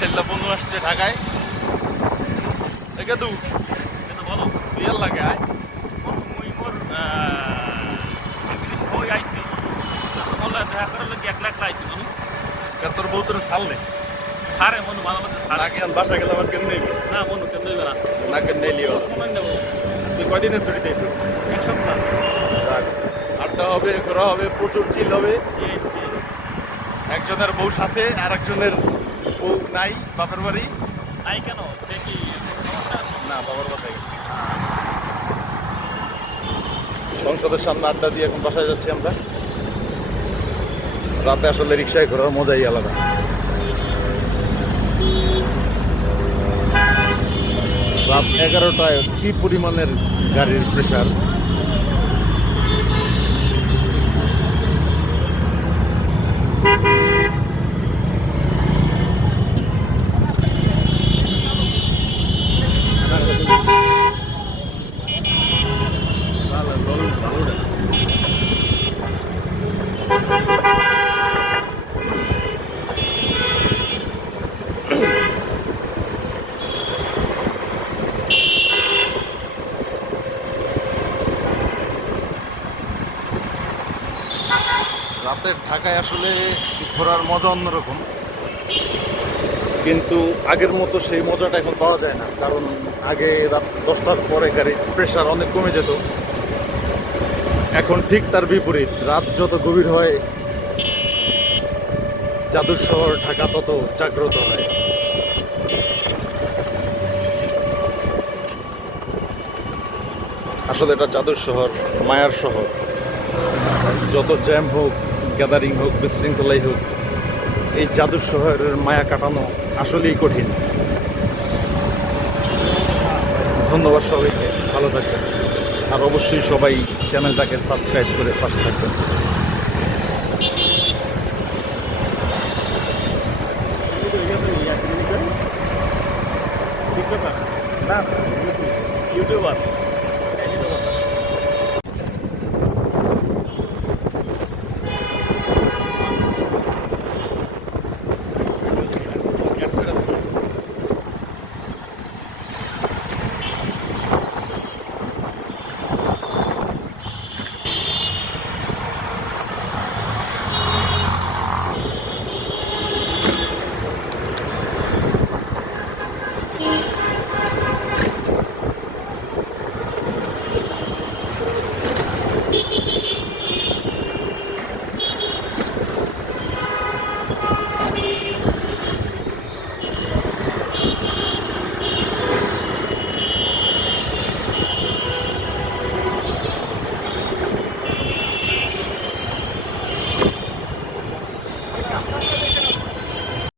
রাজশাহীলা বনু আসছে ঢাকায়। দু বলো রিয়েল লাগে আয় মুই মোর ইংলিশ বই আইছি বললে দেখা করে লোক 1 লাখ আইছি মনু তোর বউ তোর ছাড়লে সারে মনু ভালো মতো সারে নাকি আমি বাসা গেলে আমার কেন নেই না মনু কেন দেবে না না কেন নেইলিও সময় নেবো তুই কয়দিনে ছুটি দিয়েছ? 1 সপ্তাহ আড্ডা হবে, ঘোরা হবে, প্রচুর চিল হবে। জি জি একজনের বউ সাথে আর একজনের বউ নাই বাপের বাড়ি। নাই কেন দেখি সমস্যা আছে? না বাবার বাসায় গেছে। সংসদের সামনে আড্ডা দিয়ে এখন বাসায় যাচ্ছি আমরা। রাতে আসলে রিক্সায় ঘোরার মজাই আলাদা। রাত 11টায় কি পরিমাণের গাড়ির প্রেশার! রাতের ঢাকায় আসলে ঘোরার মজা অন্যরকম, কিন্তু আগের মতো সেই মজাটা এখন পাওয়া যায় না। কারণ আগে রাত 10টার পরে গাড়ির প্রেশার অনেক কমে যেত। এখন ঠিক তার বিপরীত, রাত যত গভীর হয় জাদুর শহর ঢাকা তত জাগ্রত হয়। আসলে এটা জাদুর শহর, মায়ার শহর। যত জ্যাম হোক, গ্যাদারিং হোক, বিশৃঙ্খলাই হোক, এই জাদুর শহরের মায়া কাটানো আসলেই কঠিন। ধন্যবাদ সবাইকে, ভালো থাকবেন। আর অবশ্যই সবাই চ্যানেলটাকে সাবস্ক্রাইব করে পাশে থাকবেন। না ইউটিউবার